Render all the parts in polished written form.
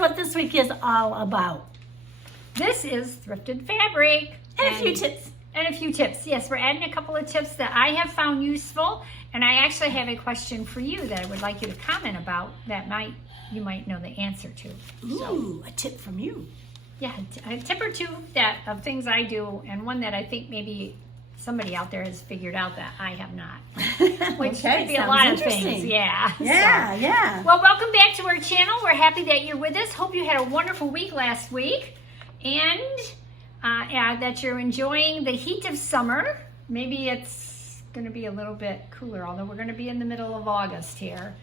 what this week is all about. This is thrifted fabric. And a few tips. And a few tips. Yes, we're adding a couple of tips that I have found useful. And I actually have a question for you that I would like you to comment about that you might know the answer to. Ooh, a tip from you. Yeah, a tip or two of things I do, and one that I think maybe somebody out there has figured out that I have not. Which Okay, could be a sounds lot of interesting. things. Yeah. Yeah. Well, welcome back to our channel. We're happy that you're with us. Hope you had a wonderful week last week. And that you're enjoying the heat of summer. Maybe it's going to be a little bit cooler, although we're going to be in the middle of August here.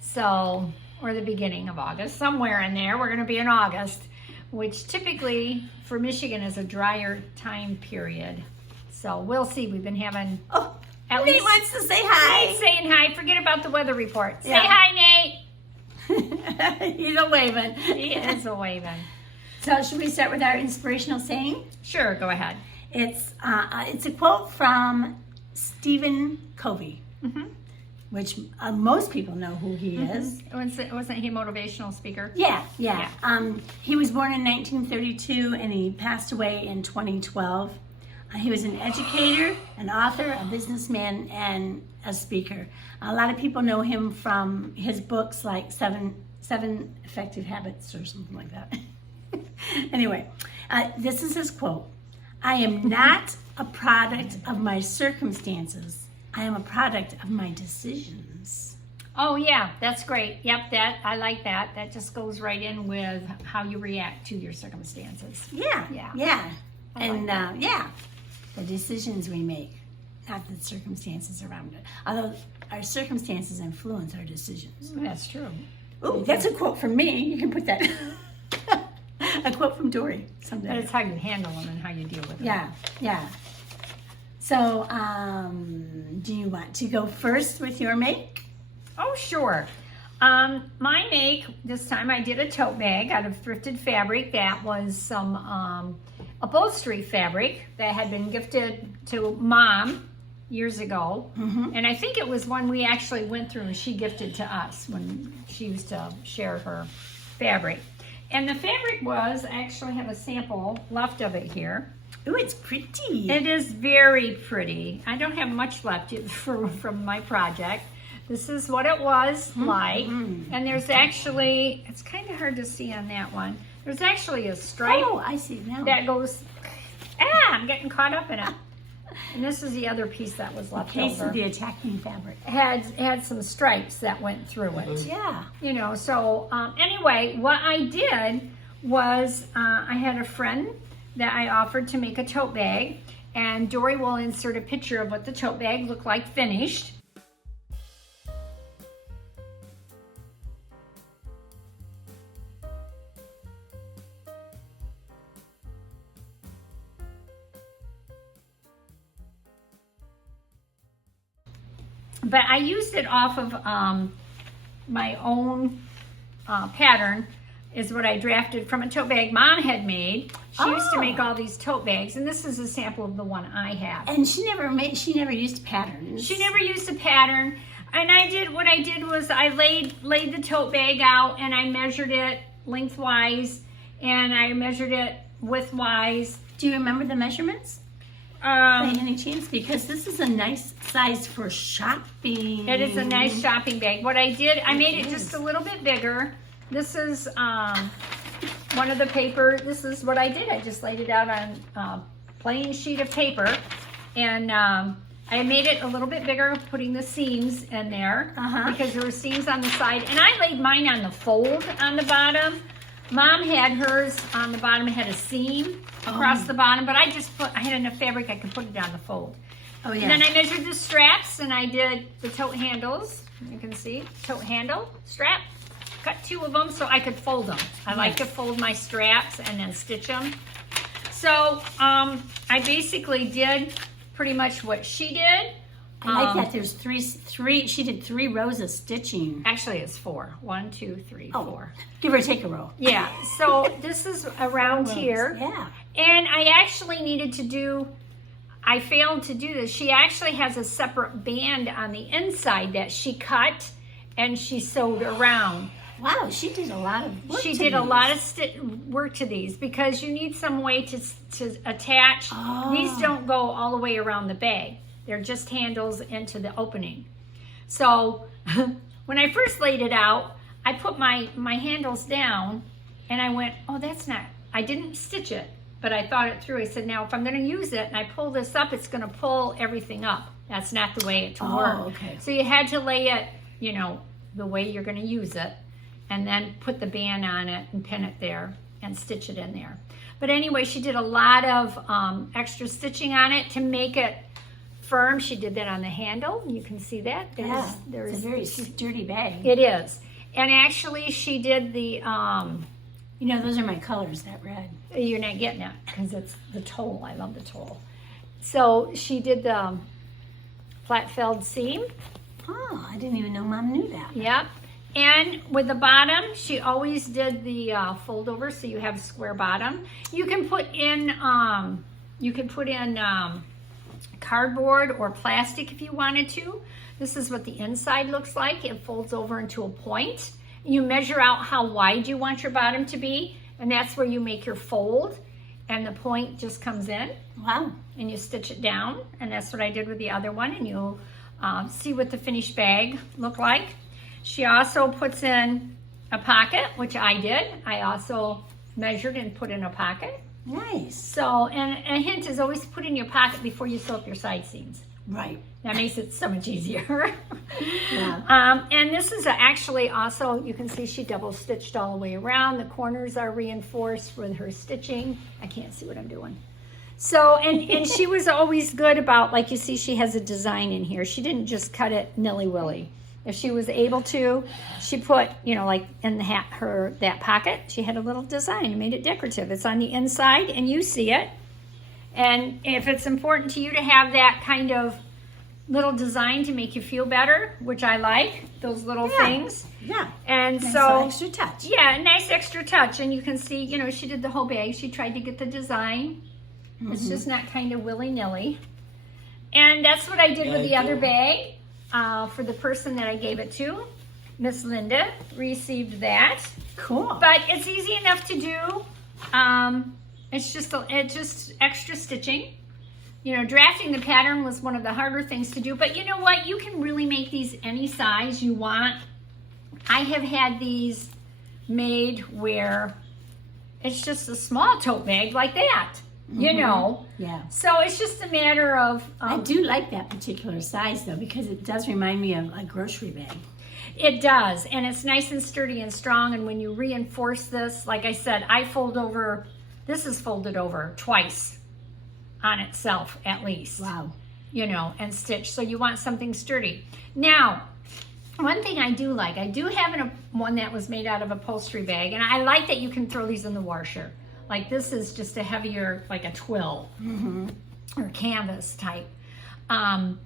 So, or the beginning of August, somewhere in there. We're going to be in August, which typically for Michigan is a drier time period. So we'll see. We've been having... Oh, at Nate least wants to say hi. Nate's saying hi. Forget about the weather report. Yeah. Say hi, Nate. He's a waving. He is a waving. So should we start with our inspirational saying? Sure, go ahead. It's a quote from Stephen Covey, which most people know who he is. Wasn't he a motivational speaker? Yeah. He was born in 1932 and he passed away in 2012. He was an educator, an author, a businessman, and a speaker. A lot of people know him from his books like Seven Effective Habits or something like that. Anyway, this is his quote. I am not a product of my circumstances. I am a product of my decisions. Oh yeah, that's great. Yep, I like that. That just goes right in with how you react to your circumstances. Yeah. And like the decisions we make, not the circumstances around it. Although our circumstances influence our decisions. That's true. Oh, that's a quote from me. You can put that. A quote from Dory someday. But it's how you handle them and how you deal with them. Yeah. So, do you want to go first with your make? Oh, sure. My make, this time I did a tote bag out of thrifted fabric. That was some upholstery fabric that had been gifted to Mom years ago. And I think it was one we actually went through and she gifted to us when she used to share her fabric. And the fabric was, I actually have a sample left of it here. Ooh, it's pretty. It is very pretty. I don't have much left from my project. This is what it was like. And there's actually, it's kind of hard to see on that one. There's actually a stripe. Oh, I see now. That goes, I'm getting caught up in it. And this is the other piece that was left case over. of the attacking fabric. Had some stripes that went through it. Yeah. You know, so anyway, what I did was I had a friend that I offered to make a tote bag, and Dory will insert a picture of what the tote bag looked like finished. But I used it off of my own pattern, is what I drafted from a tote bag Mom had made. She used to make all these tote bags, and this is a sample of the one I have. And she never used patterns. She never used a pattern. And what I did was I laid the tote bag out and I measured it lengthwise and I measured it widthwise. Do you remember the measurements? By any chance? Because this is a nice size for shopping. It is a nice shopping bag. What I did, I made it just a little bit bigger. This is one of the paper. This is what I did. I just laid it out on a plain sheet of paper. And I made it a little bit bigger, putting the seams in there because there were seams on the side. And I laid mine on the fold on the bottom. Mom had hers on the bottom. It had a seam across the bottom, but I had enough fabric I could put it on the fold. Oh, yeah. And then I measured the straps and I did the tote handles. You can see, tote handle, strap. Cut 2 of them so I could fold them. I like to fold my straps and then stitch them. So I basically did pretty much what she did. I like that there's three, she did 3 rows of stitching. Actually, it's 4. 1, 2, 3, 4. Give or take a row. Yeah, so this is around here. Yeah. And I actually needed to do, I failed to do this. She actually has a separate band on the inside that she cut and she sewed around. Wow, she did a lot of work. She did a lot of work to these because you need some way to attach. Oh. These don't go all the way around the bag. They're just handles into the opening. So when I first laid it out, I put my handles down and I went, oh, that's not, I didn't stitch it, but I thought it through. I said, now if I'm going to use it and I pull this up, it's going to pull everything up. That's not the way it to work. Okay. So you had to lay it, you know, the way you're going to use it, and then put the band on it and pin it there and stitch it in there. But anyway, she did a lot of extra stitching on it to make it firm. She did that on the handle. You can see that. There's a very sturdy bag. It is. And actually, she did the, you know, those are my colors, that red. You're not getting it because it's the toll. I love the toll. So she did the flat felled seam. Oh, I didn't even know Mom knew that. Yep. And with the bottom, she always did the fold over, so you have a square bottom. You can put in cardboard or plastic if you wanted to. This is what the inside looks like. It folds over into a point. You measure out how wide you want your bottom to be, and that's where you make your fold, and the point just comes in. Wow. And you stitch it down, and that's what I did with the other one, and you'll see what the finished bag looked like. She also puts in a pocket, which I did. I also measured and put in a pocket. Nice. So, and a hint is always put in your pocket before you sew up your side seams. Right. That makes it so much easier. Yeah. And this is actually also, you can see she double stitched all the way around. The corners are reinforced with her stitching. I can't see what I'm doing. So, and she was always good about, like you see, she has a design in here. She didn't just cut it nilly-willy. If she was able to, she put, you know, like in the that pocket, she had a little design and made it decorative. It's on the inside and you see it. And if it's important to you to have that kind of little design to make you feel better, which I like, those little things. Yeah. And Nice so, extra touch. yeah, a nice extra touch. And you can see, you know, she did the whole bag. She tried to get the design. It's just not kind of willy-nilly. And that's what I did with the other bag. For the person that I gave it to, Miss Linda received that. Cool. But it's easy enough to do. It's just extra stitching. You know, drafting the pattern was one of the harder things to do. But you know what? You can really make these any size you want. I have had these made where it's just a small tote bag like that. You know, Yeah. so it's just a matter of. I do like that particular size though, because it does remind me of a grocery bag. It does, and it's nice and sturdy and strong. And when you reinforce this, like I said, I fold over. This is folded over twice on itself at least. Wow. You know, and stitched. So you want something sturdy. Now, one thing I do like, I do have one that was made out of upholstery bag, and I like that you can throw these in the washer. Like this is just a heavier, like a twill or canvas type. I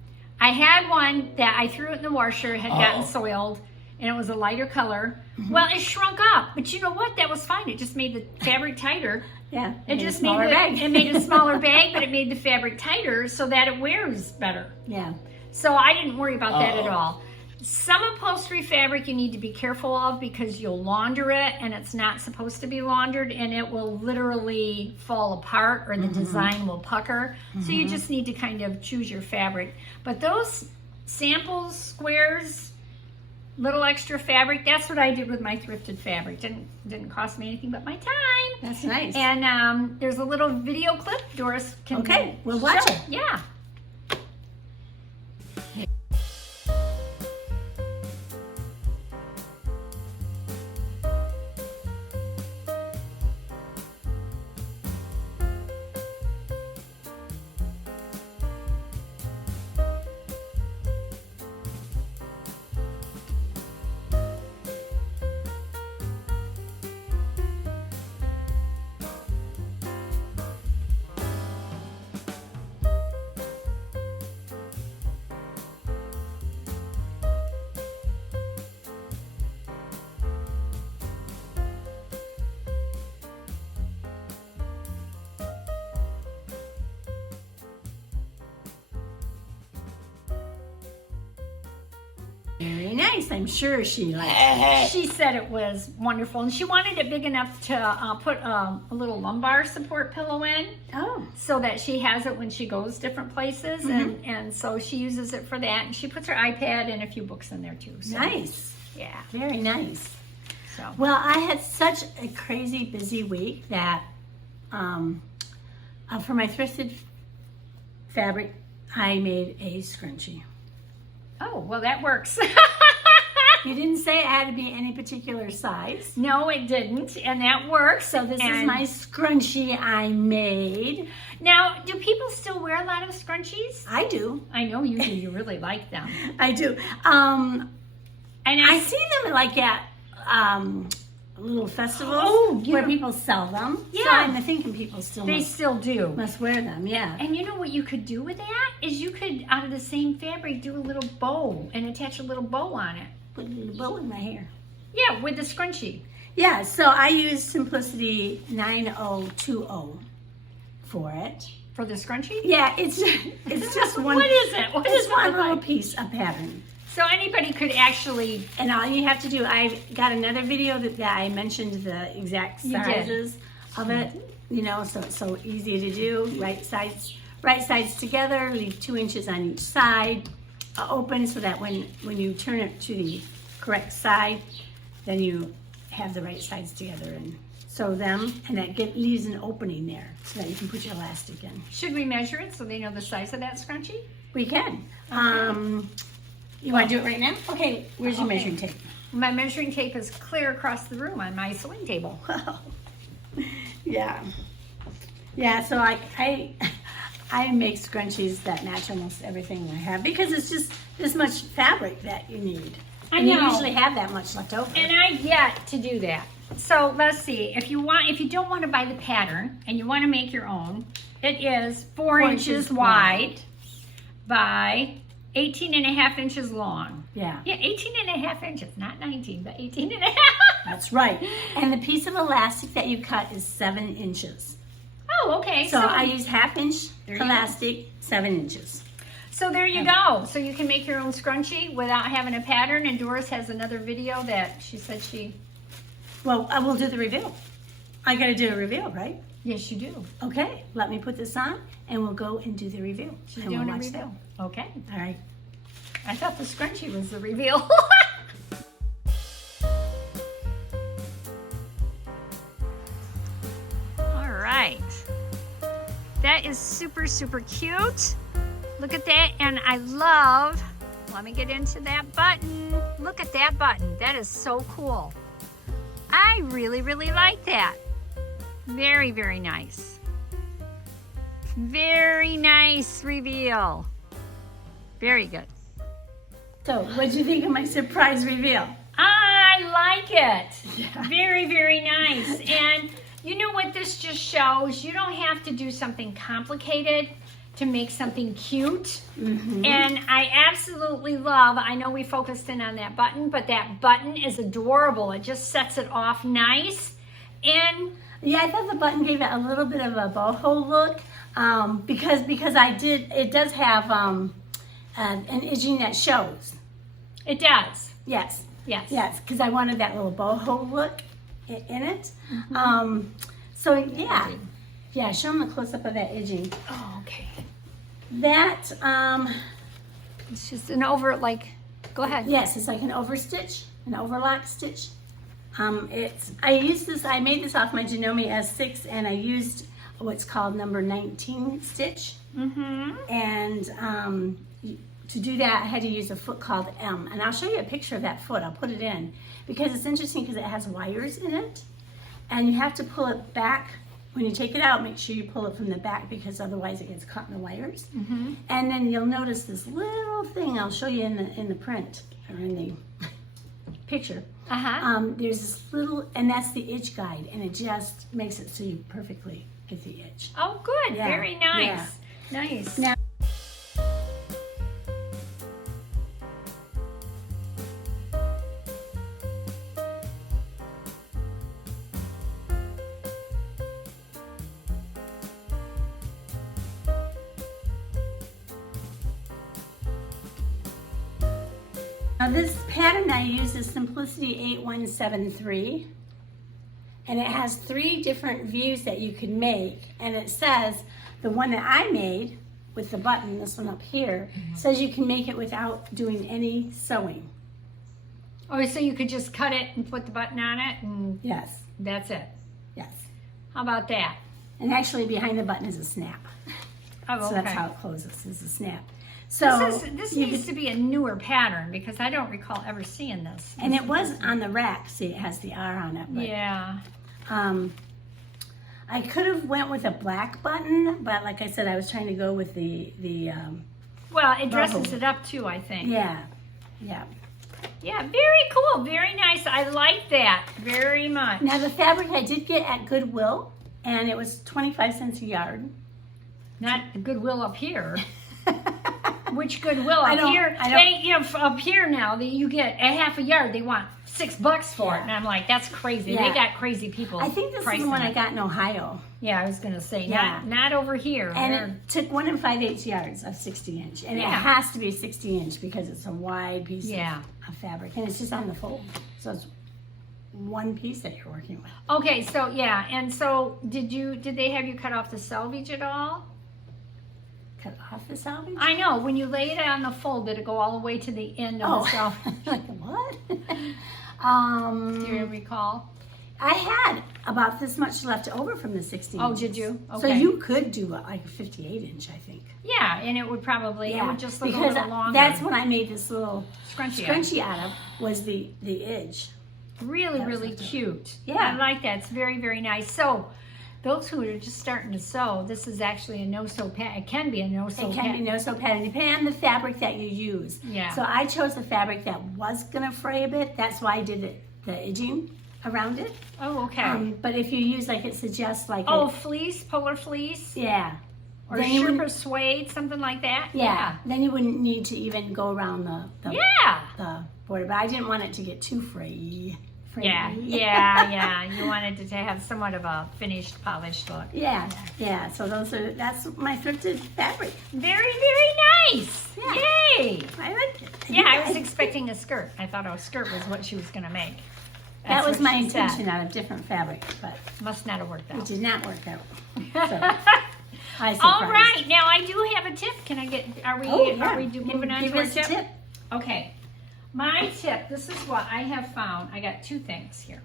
had one that I threw it in the washer, it had gotten soiled, and it was a lighter color. Well, it shrunk up, but you know what? That was fine. It just made the fabric tighter. Yeah. It just made it made a smaller bag, but it made the fabric tighter so that it wears better. Yeah. So I didn't worry about that at all. Some upholstery fabric you need to be careful of because you'll launder it and it's not supposed to be laundered and it will literally fall apart or the design will pucker. So you just need to kind of choose your fabric. But those samples, squares, little extra fabric, that's what I did with my thrifted fabric. Didn't cost me anything but my time. That's nice. And there's a little video clip Doris can Okay, we'll watch it. Yeah. Very nice. I'm sure she liked it. She said it was wonderful, and she wanted it big enough to put a little lumbar support pillow in, Oh, so that she has it when she goes different places, and so she uses it for that, and she puts her iPad and a few books in there too. So, nice. yeah. Very nice. So Well, I had such a crazy busy week that for my thrifted fabric, I made a scrunchie. oh well, that works. You didn't say it had to be any particular size. No, it didn't, and that works. So this is my scrunchie I made. Now, do people still wear a lot of scrunchies? I do. I know you do. You really like them. I do. And I see them like at little festivals where people sell them. Yeah. So I'm thinking people still they still do. must wear them, yeah. And you know what you could do with that? Is you could, out of the same fabric, do a little bow and attach a little bow on it. Put a little bow in my hair. Yeah, with the scrunchie. Yeah, so I use Simplicity 9020 for it. For the scrunchie? Yeah, it's just one. What is it? What It's does it one look little like? piece of pattern. So anybody could actually, And all you have to do, I got another video that I mentioned the exact You did. sizes of it. You know, so it's so easy to do. Right sides together. Leave 2 inches on each side, open so that when you turn it to the correct side, then you have the right sides together and sew them, and that leaves an opening there so that you can put your elastic in. should we measure it so they know the size of that scrunchie? We can. You want to do it right now? Okay. Where's your Okay. measuring tape? My measuring tape is clear across the room on my sewing table. Wow. Yeah. Yeah, so I make scrunchies that match almost everything I have because it's just this much fabric that you need. I And know. you usually have that much left over. And I've yet to do that. So let's see. If you don't want to buy the pattern and you want to make your own, it is 4 inches wide by 18 and a half inches long. Yeah, Yeah, 18 and a half inches, not 19, but 18 and a half. that's right. And the piece of elastic that you cut is 7 inches. Oh, okay. So I use 1/2 inch There you go. elastic, 7 inches. So there you go. So you can make your own scrunchie without having a pattern. And Doris has another video that she said she... Well, I will do the reveal. I got to do a reveal, right? Yes, you do. Okay, let me put this on and we'll go and do the reveal. She's And doing we'll a watch reveal. Okay. that. All right. I thought the scrunchie was the reveal. All right. That is super, super cute. Look at that. And I love, let me get into that button. Look at that button. That is so cool. I really, really like that. Very, very nice. Very nice reveal. Very good. So, what do you think of my surprise reveal? I like it. Yeah. Very, very nice. And you know what this just shows? You don't have to do something complicated to make something cute. Mm-hmm. And I absolutely love, I know we focused in on that button, but that button is adorable. It just sets it off nice. And Yeah, I thought the button gave it a little bit of a boho look because it does have an edging that shows. it does. Yes, Yes. yes, because I wanted that little boho look in it. So yeah, show them a close up of that edging. Oh, okay. That It's just an over, like, go ahead. yes, it's like an overstitch, an overlock stitch. I made this off my Janome S6 and I used what's called number 19 stitch. Mm-hmm. And to do that, I had to use a foot called M. And I'll show you a picture of that foot. I'll put it in because it's interesting because it has wires in it. And you have to pull it back. When you take it out, make sure you pull it from the back because otherwise it gets caught in the wires. Mm-hmm. And then you'll notice this little thing I'll show you in the print or in the picture. Uh-huh. There's this little, and that's the edge guide, and it just makes it so you perfectly get the edge. Oh, good. Yeah, Very nice. Nice. Now, Now this pattern I use is Simplicity 8173, and it has 3 different views that you can make, and it says, the one that I made with the button, this one up here, says you can make it without doing any sewing. Oh, so you could just cut it and put the button on it and Yes, that's it. yes. How about that? And actually behind the button is a snap. Oh, So okay. that's how it closes, is a snap. So This you needs to be a newer pattern because I don't recall ever seeing this. and it was on the rack. See, it has the R on it. But, Yeah. I could have went with a black button, but like I said, I was trying to go with the Well, it dresses Bubble. it up too, I think. yeah. Yeah, very cool. Very nice. I like that very much. Now the fabric I did get at Goodwill, and it was 25 cents a yard. Not Goodwill up here. Which Goodwill I up don't- here? I don't- They, up here now, you get a half a yard. They want $6 for it, Yeah. and I'm like, that's crazy. Yeah. They got crazy people. I think this is pricing the one I it. got in Ohio, Yeah, I was gonna say Yeah. not over here. and They're- it took 1 5/8 yards of 60-inch, and Yeah. it has to be 60-inch because it's a wide piece Yeah. of fabric, and it's just on the fold, so it's one piece that you're working with. Okay, so yeah, and so did they have you cut off the selvage at all? Cut off the selvage. I know, when you lay it on the fold, did it go all the way to the end of the selvage? like what? Do you recall? I had about this much left over from the 60 Oh, inches. did you? So Okay. you could do like a 58-inch, I think. Yeah, and it would probably, it would just look because a little longer. that's what I made this little Scrunchie. scrunchie out of, was the edge. Really, That was really it. cute. Yeah. I like that. It's very, very nice. So, those who are just starting to sew, this is actually a no-sew pattern. It can be a no-sew It can be pattern. no-sew pattern, depending on the fabric that you use. Yeah. So I chose the fabric that was gonna fray a bit. That's why I did the edging around it. Oh, okay. But if you use, like it suggests, like Fleece, polar fleece, yeah, or then you Sherpa wouldn't- suede, something like that. yeah, then you wouldn't need to even go around the Yeah. border. But I didn't want it to get too frayy. Yeah, yeah. You wanted it to have somewhat of a finished, polished look. Yeah. So that's my thrifted fabric. Very, very nice. Yeah. Yay. I like it. Yeah, I was expecting a skirt. I thought a skirt was what she was going to make. That That's was what my she said. intention out of different fabrics, but Must not have worked it out. did not work out. So I surprised. All right, now I do have a tip. Can I get? Are we? Oh, yeah. Are we moving on Give to our us a tip. Okay, my tip. This is what I have found. I got 2 things here.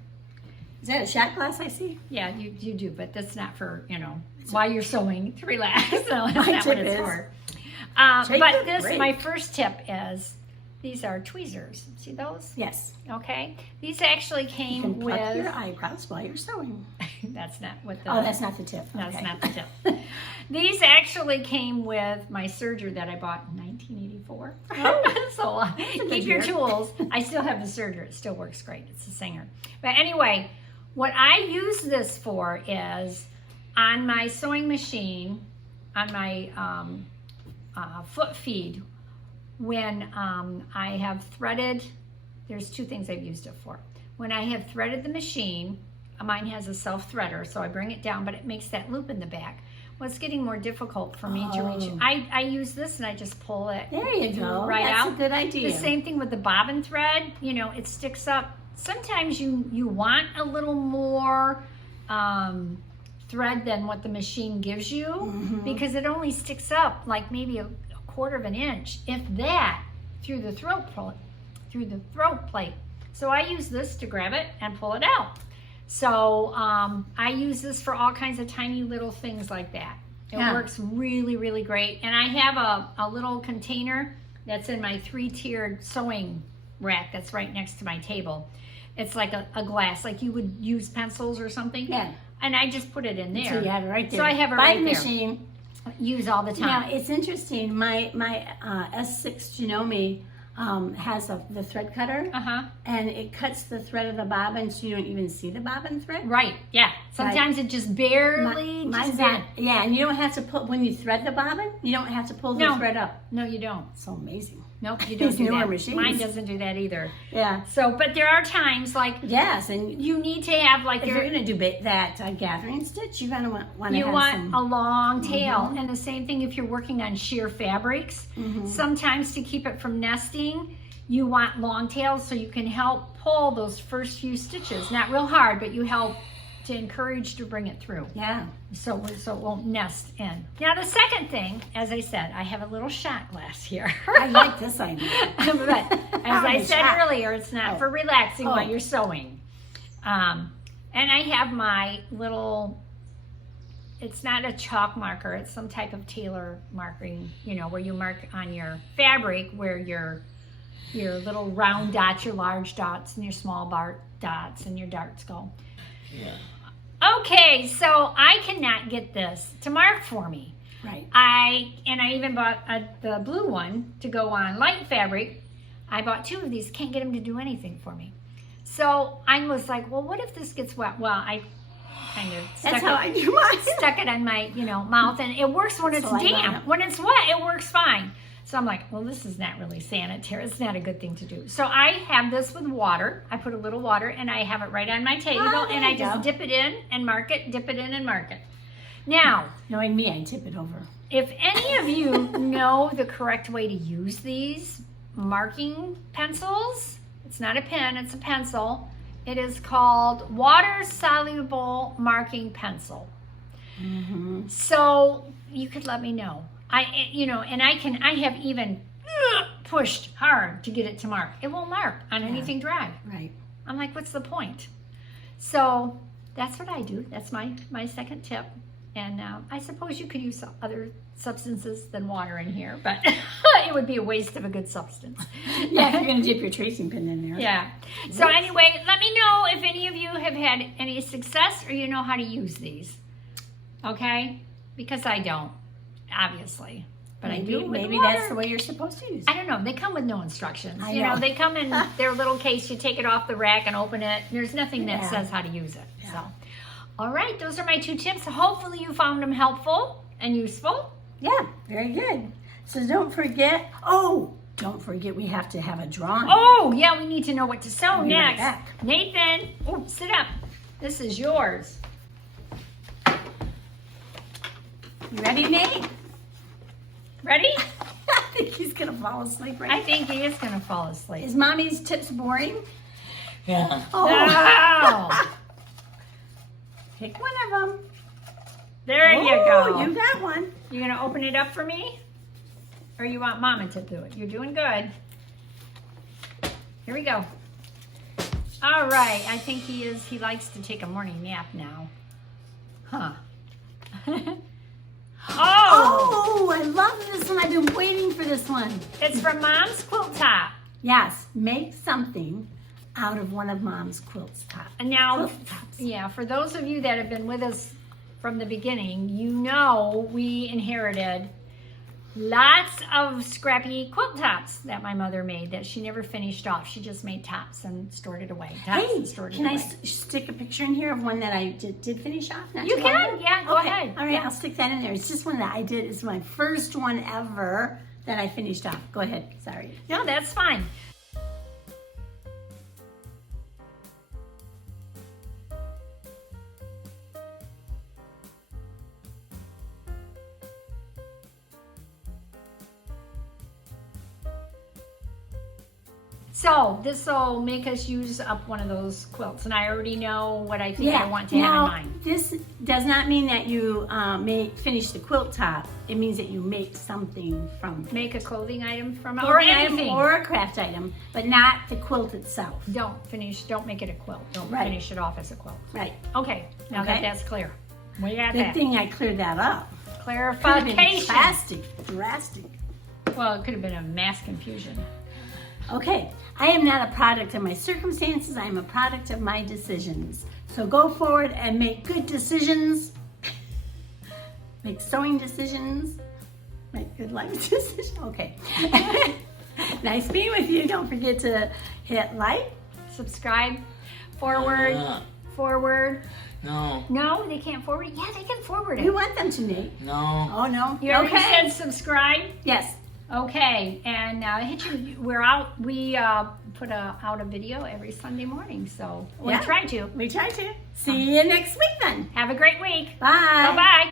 Is that a shot glass I see? Yeah, you do, but that's not for while you're sewing to relax. No, that's My not what tip it's is for. take But a this, break. my first tip is these are tweezers. See those? Yes. Okay. These actually You came can pluck with. your eyebrows while you're sewing. That's not what the. Oh, that's not the tip. That's Okay. not the tip. These actually came with my serger that I bought in 1984. Oh. So good keep your year. tools. I still have the serger. It still works great. It's a Singer. But anyway, what I use this for is on my sewing machine, on my foot feed, when I have threaded, there's 2 things I've used it for. When I have threaded the machine, mine has a self-threader, so I bring it down, but it makes that loop in the back. Well, it's getting more difficult for me to reach. Oh. I use this and I just pull it There you go. right That's out. a good idea. The same thing with the bobbin thread. It sticks up. Sometimes you want a little more thread than what the machine gives you Mm-hmm. because it only sticks up like maybe a 1/4 of an inch, if that, through the throat plate. So I use this to grab it and pull it out. So I use this for all kinds of tiny little things like that. It Yeah. works really, really great. And I have a little container that's in my 3-tiered sewing rack that's right next to my table. It's like a glass, like you would use pencils or something. Yeah. And I just put it in there. So you have it right there. So I have it By right the there. machine. Use all the Now time. it's interesting. My S6 Janome has the thread cutter, Uh-huh. and it cuts the thread of the bobbin, so you don't even see the bobbin thread. Right, yeah. Sometimes it just barely, Mine's not. Yeah, and you don't have to put when you thread the bobbin. You don't have to pull the No. thread up. No, you don't. It's so amazing. Nope, you don't These do newer that. machines. Mine doesn't do that either. Yeah. So, but there are times like Yes, and you need to have like if you're gonna do that gathering stitch, you're gonna want to you have want some. a long tail. And the same thing if you're working on sheer fabrics. Sometimes to keep it from nesting, you want long tails so you can help pull those first few stitches. Not real hard, but you help to encourage to bring it through. Yeah. So it won't nest in. Now the second thing, as I said, I have a little shot glass here. I like this idea. But as I said earlier, it's not for relaxing while you're sewing. And I have my little, it's not a chalk marker, it's some type of tailor marking, you know, where you mark on your fabric where your little round dots, your large dots, and your small dots, and your darts go. Yeah. Okay, so I cannot get this to mark for me. Right. I even bought the blue one to go on light fabric. I bought 2 of these, can't get them to do anything for me. So I was like, well, what if this gets wet? Well, I kind of stuck it on my, mouth, and it works when it's damp. When it's wet, it works fine. So I'm like, well, this is not really sanitary. It's not a good thing to do. So I have this with water. I put a little water, and I have it right on my table, and I just dip it in and mark it, dip it in and mark it. Now, knowing me, I tip it over. If any of you know the correct way to use these marking pencils, it's not a pen, it's a pencil. It is called water-soluble marking pencil. Mm-hmm. So you could let me know. I have even pushed hard to get it to mark. It won't mark on anything dry. Right. I'm like, what's the point? So that's what I do. That's my second tip. And I suppose you could use other substances than water in here, but it would be a waste of a good substance. Yeah, if you're going to dip your tracing pin in there. Yeah. So anyway, let me know if any of you have had any success or you know how to use these. Okay? Because I don't, obviously. But maybe, I do. Maybe that's the way you're supposed to use it. I don't know. They come with no instructions. I know. They come in their little case. You take it off the rack and open it. There's nothing that says how to use it. Yeah. So, all right. Those are my 2 tips. Hopefully you found them helpful and useful. Yeah, very good. So don't forget we have to have a drawing. Oh, yeah. We need to know what to sew I'll be next. right back. Nathan, sit up. This is yours. You ready, Nate? Ready? I think he's going to fall asleep right now. I think he is going to fall asleep. Is Mommy's tips boring? Yeah. Oh. No. Pick one of them. There you go. You got one. You going to open it up for me? Or you want Mama to do it? You're doing good. Here we go. All right. I think he likes to take a morning nap now. Huh. Oh, I love this one. I've been waiting for this one. It's from Mom's Quilt Top. Yes, make something out of one of Mom's quilts top. And now, Quilt tops. yeah, for those of you that have been with us from the beginning, you know we inherited lots of scrappy quilt tops that my mother made that she never finished off. She just made tops and stored it away. Can I stick a picture in here of one that I did finish off? You can, yeah, go ahead. All right, I'll stick that in there. It's just one that I did. It's my first one ever that I finished off. Go ahead. Sorry. No, that's fine. So this will make us use up one of those quilts, and I already know what I think I want to have in mind. This does not mean that you finish the quilt top. It means that you make something from it. Make a clothing item from it, Or or anything. anything. Or a craft item, but not the quilt itself. Don't make it a quilt. Don't Right. finish it off as a quilt. Right. Okay, now Okay. that that's clear. We got Good that. thing I cleared that up. Could have been Clarification. drastic. Well, it could have been a mass confusion. Okay, I am not a product of my circumstances. I am a product of my decisions. So go forward and make good decisions. Make sewing decisions. Make good life decisions. Okay. Nice being with you. Don't forget to hit like. Subscribe. Forward. Forward. No. No, they can't forward it. Yeah, they can forward We it. want them to, Nate. No. Oh, no. You already said subscribe. Yes. Okay, and we're out. We put out a video every Sunday morning, so we try to. We try to. See you next week then. Have a great week. Bye. Bye-bye.